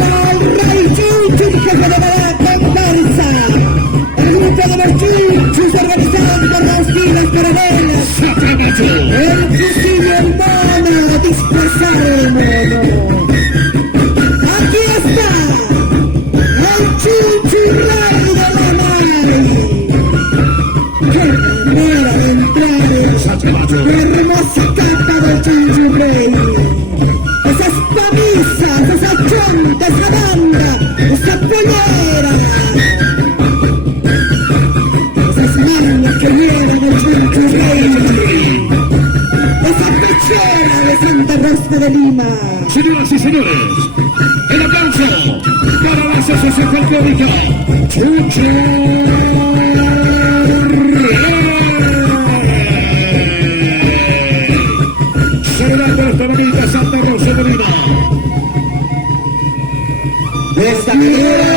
al Rey Chuchu, que se llamará Comparsa. El grupo de los Chuchus organizado por las filas paralelas. El fusil hermano, disfrazado de mono. Aquí está el Chuchu Rey de la Mar. ¡Qué manera de entrar! ¡Qué hermosa capa del Chuchu Rey! Esas camisas, esas chontas, esa banda, esa pollera, esas manos que llevan el Chuchu Rey, esa pechera de Santa Rosa de Lima. Señoras y señores, el aplauso para la Asociación Folclórica Chuchu celebrando esta bonita Santa Rosa de Lima. De esta manera,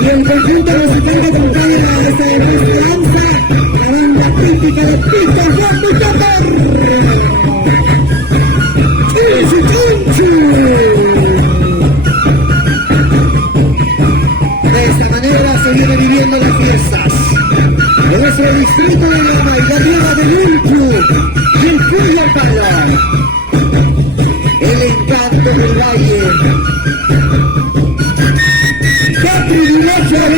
y el conjunto musical que acompaña a esta hermosa danza, la banda típica de Pito Rock Chuchu Chuchu. De esta manera se viene viviendo las fiestas de nuestro distrito de Lima y la Riega de Yulcu y el Cuyo Parral. El encanto del valle. ¡Qué privilegio de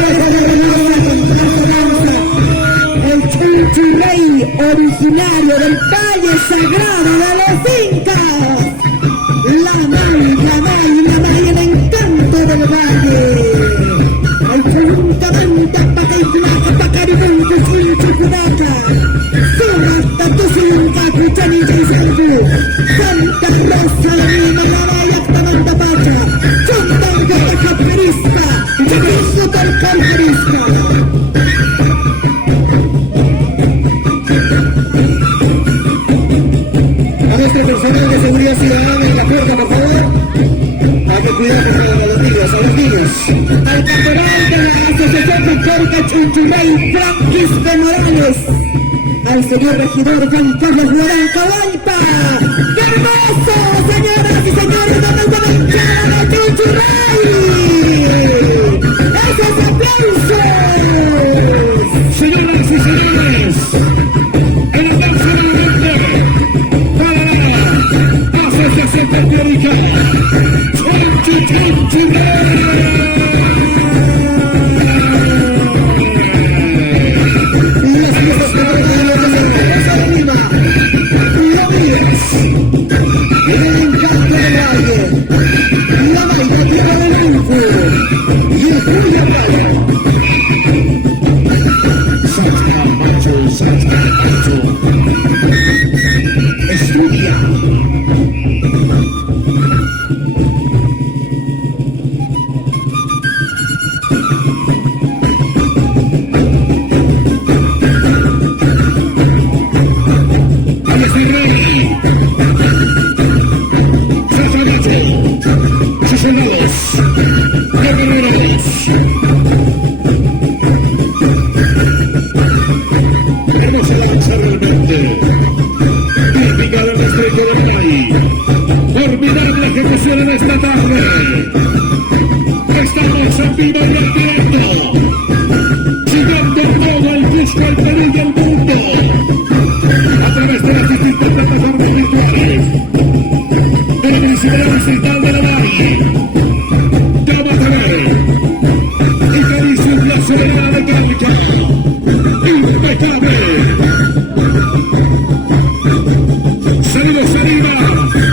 el Chuchu Rey, originario del Valle Sagrado de los Incas! La May, el encanto del valle. El Churuncamanta, Pacaiflaca, Pacaribunco, Chuchucudaca. Sumasta, Tucinca, Cuchanilla y Sangu. Santa Rosa de Lima, la Valla, Tamanta Pacha. Chontango, Pacaperisca, Chorizo del Calperisca. A nuestro personal de seguridad ciudadana en la puerta, por favor. Hay que cuidar a los niños. Al caporal de la Asociación Folclórica Chuchu Rey, Francisco Morales. Al señor regidor Juan Carlos Naranjo Valpa. ¡Qué hermoso, señoras y señores! ¡Vamos a bailar a Chuchu Rey! ¡Esos aplausos! Señoras y señores, el aplauso de la gente para la Asociación Folclórica Chuchu Chuchu Estudia. Vamos a lanzar realmente típica de nuestro Coronel. Formidable ejecución en esta tarde. Estamos en vivo y en directo, siguiendo todo el Cusco, el Perú y el mundo a través de las distintas plataformas virtuales de la Municipalidad Distrital de la Valle, Cama TV y Caricio La Soberana de Calca. Impecable. Saludos arriba,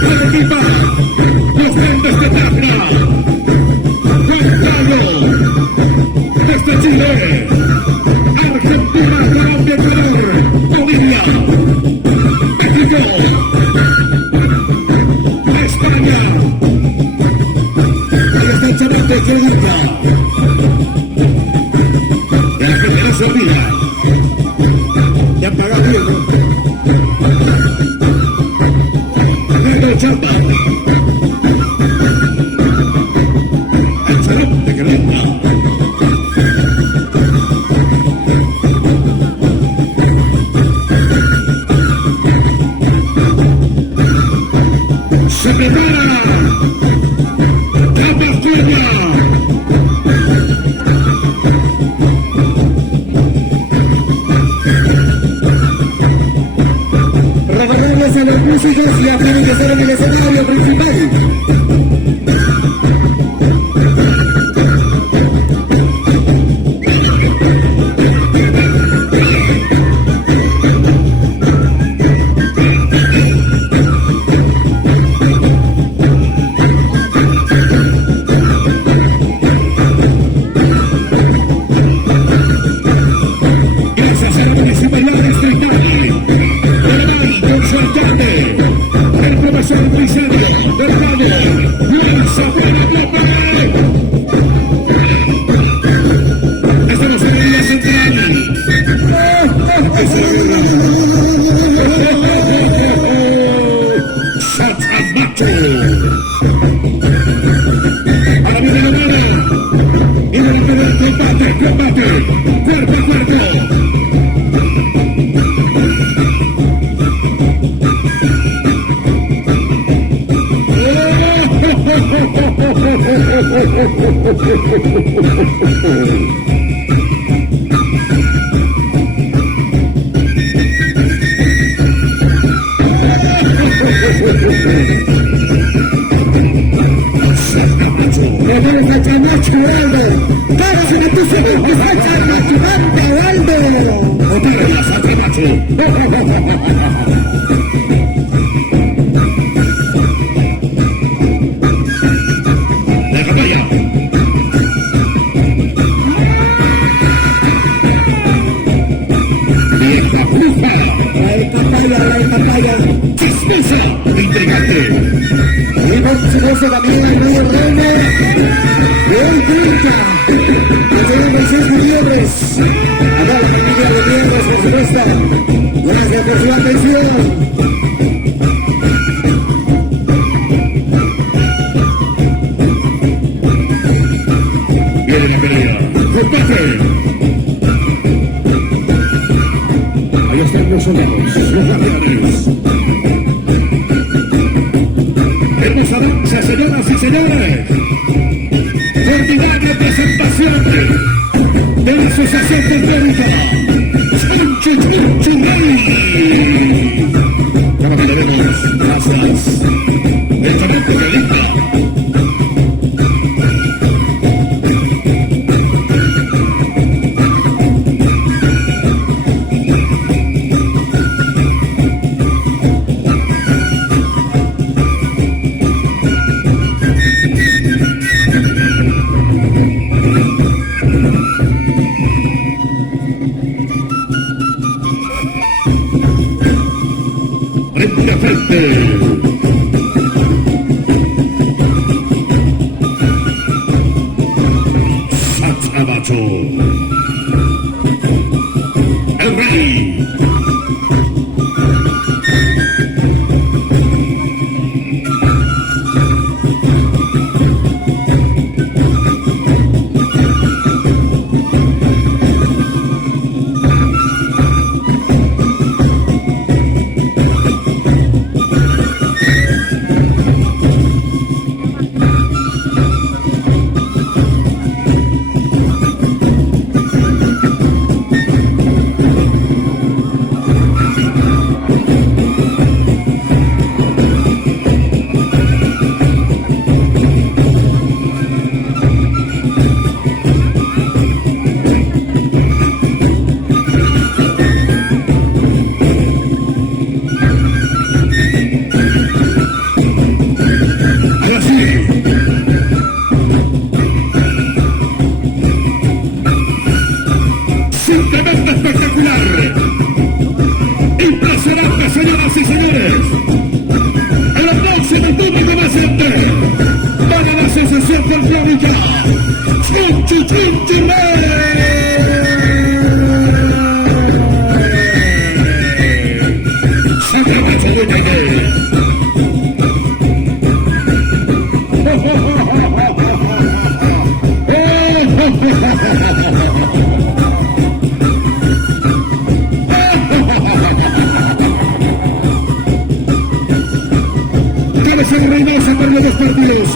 la equipa, los grandes de Tacna, Juan Carlos, desde Chile, Argentina, Colombia, Ecuador, Bolivia, México, España. Ahí está el chamante que grita. La gente no se olvida. Ya paga bien. Luego chamba. Excelente que venga. Se prepara. Capa Cueva. Recordarles a los músicos ya tienen que estar en el escenario principal. Gracias a la Municipalidad Distrital. Con su alcalde, el profesor Luisano del Valle, Luis Afuera López. Esta es la Seguridad Central. Satamacho. A la vida de la mano. Y de la pelea, combate, cuerpo a cuerpo. Tenemos a Chamacho Aldo. Todos en el piso. Está Chamacho Aldo. No tiene más a Chamacho. Intrigante. Y por también muy grande. Muy pincha. Que tenemos 6 Gutiérrez. Acá la familia de Gutiérrez, por supuesto. Gracias por su atención. Viene la pelea. ¡Combate! Ahí están los soldados, los guardianes. Hermosa danza, señoras y señores. Ordinaria presentación de la Asociación Folclórica Chunchurrey. Ahora veremos. Gracias. El talento que linda. Frente a frente. Satamacho. El Rey. Simplemente espectacular. Impresionante, señoras y señores. El próximo público presente para la Asociación Folclórica Chunchurrey. Satamacho López. José Reynoso perdió 2 partidos.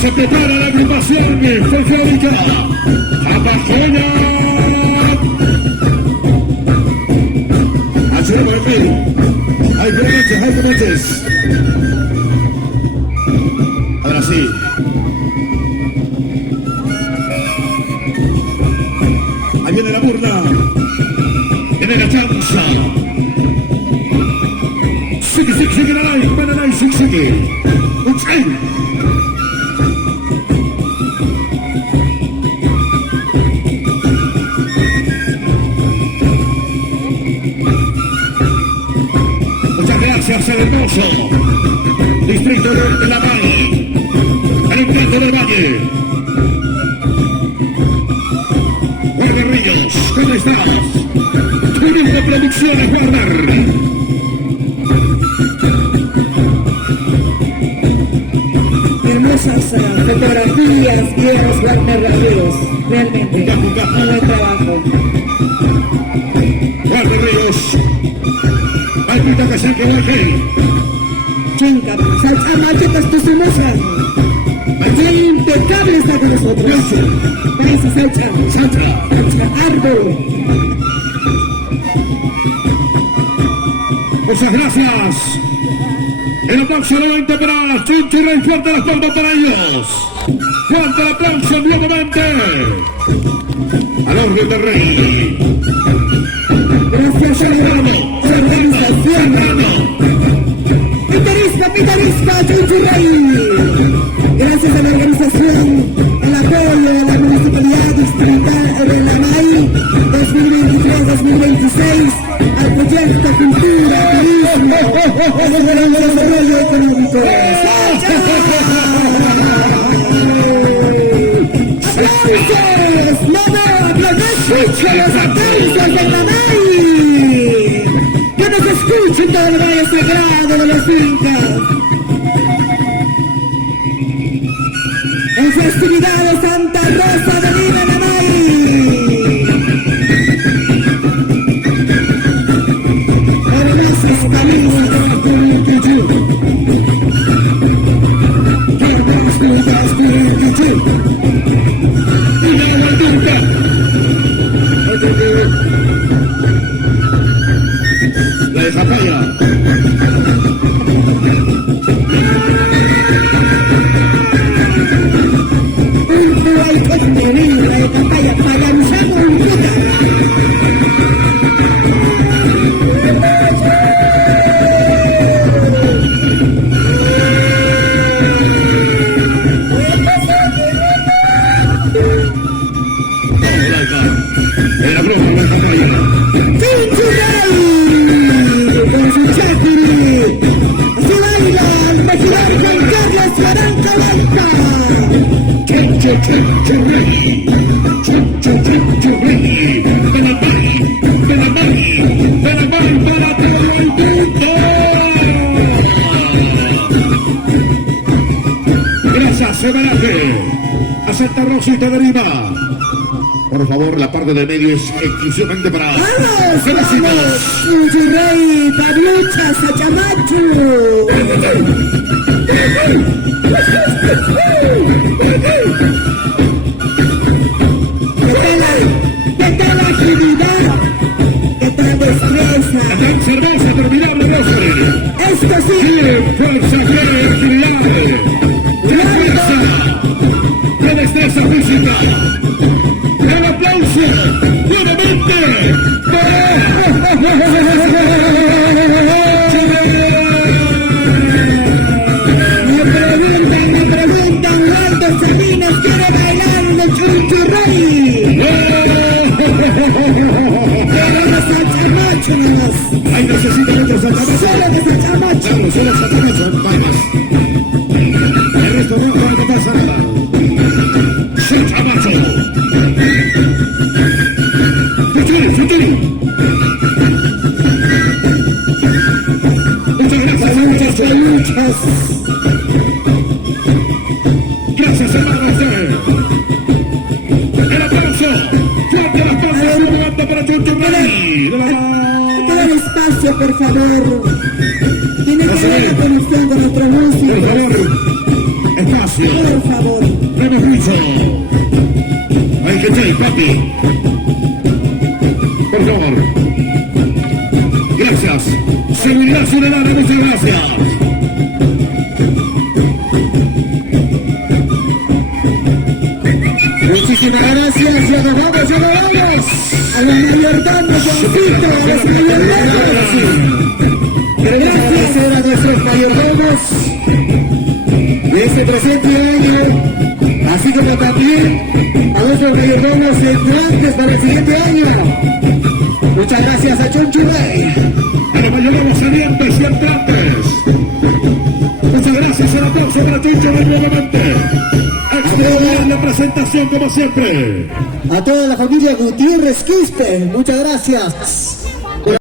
Se prepara la agrupación folclórica Amajoya. Hacia Marfil. Hay penaltis. Ahora sí. Ahí viene la burla. Viene la chanza. Sigue la live. Bananay, sigue. Uchay. Muchas gracias al hermoso distrito de La Valle, al encanto del Valle. Juan Ríos, ¿cómo estás? Turismo Producciones Bernard. Hermosas fotografías, videos, Wagner Ríos. Realmente, un buen trabajo. Juan Ríos. Palpito que saque Ángel. Chinga, Salchamacho, que estos hermosas. Qué impecable está con nosotros. Gracias, Salcha. Ardo. Muchas gracias. El aplauso nuevamente para Chinchi Rey. Fuerte las palmas para ellos. Fuerte el aplauso inmediatamente. Al orden de Rey. Gracias a la organización. Pitarista, Chinchi Rey. Gracias a la organización, el apoyo de la Municipalidad Distrital de La Valle 2023-2026 al proyecto Cultura, Turismo, el desarrollo económico. ¡Aplausos! ¡No escuchen los aplausos de La Valle! ¡Que nos escuchen todo el valle sagrado de los fincas! En festividad de Santa Rosa de Lima, Namay. Hermosas camisas con Kichu. Hermosas con Kichu. Y la vueltita. La de Zapaya. La campaña para usar un puta. El abrazo de la Zapaya. Con su chakiri. Así baila el mejor Juan Carlos Naranca Blanca. Gracias, homenaje a Santa Rosita de Lima. Por favor, la parte del medio es exclusivamente para... ¡Vamos! ¡Chinchi Rey! ¡Pablucha! ¡Sachamachu! ¿Qué tal agilidad? ¿Qué tal destreza? Aquí cerveza, terminamos los. Esto sí. Fuerza, fe, agilidad. La destreza física. El aplauso. Nuevamente. Me preguntan, ¿cuántos Salinas quiere bailar en el Chinchi Rey? Queremos Sachamacho nomás. Ahí necesita mucho Sachamacho. Solo de Sachamacho. Vamos, solo Sachamacho, palmas. El resto no pasa nada. Sachamacho. Futuro. Muchas gracias, Muchas. Gracias, hermano. Chunchurrey. Hay que dar espacio, por favor. Tiene que haber una conexión con nuestros músicos. Por favor, espacio. Por favor. Hemos dicho. Hay que tener, papi. Por favor. Gracias. Seguridad Ciudadana, muchas gracias. Muchísimas gracias, ya nos vamos, ya nos vamos. A los mayordomos, Juancito, a los mayordomos. Queremos agradecer a nuestros mayordomos de este presente año, así como también a nuestros mayordomos entrantes para el siguiente año. Muchas gracias a Chunchurrey. A los mayordomos salientes y entrantes. Muchas gracias, el aplauso para Chunchurrey nuevamente. Extraordinaria la presentación como siempre. A toda la familia Gutiérrez Quispe, muchas gracias.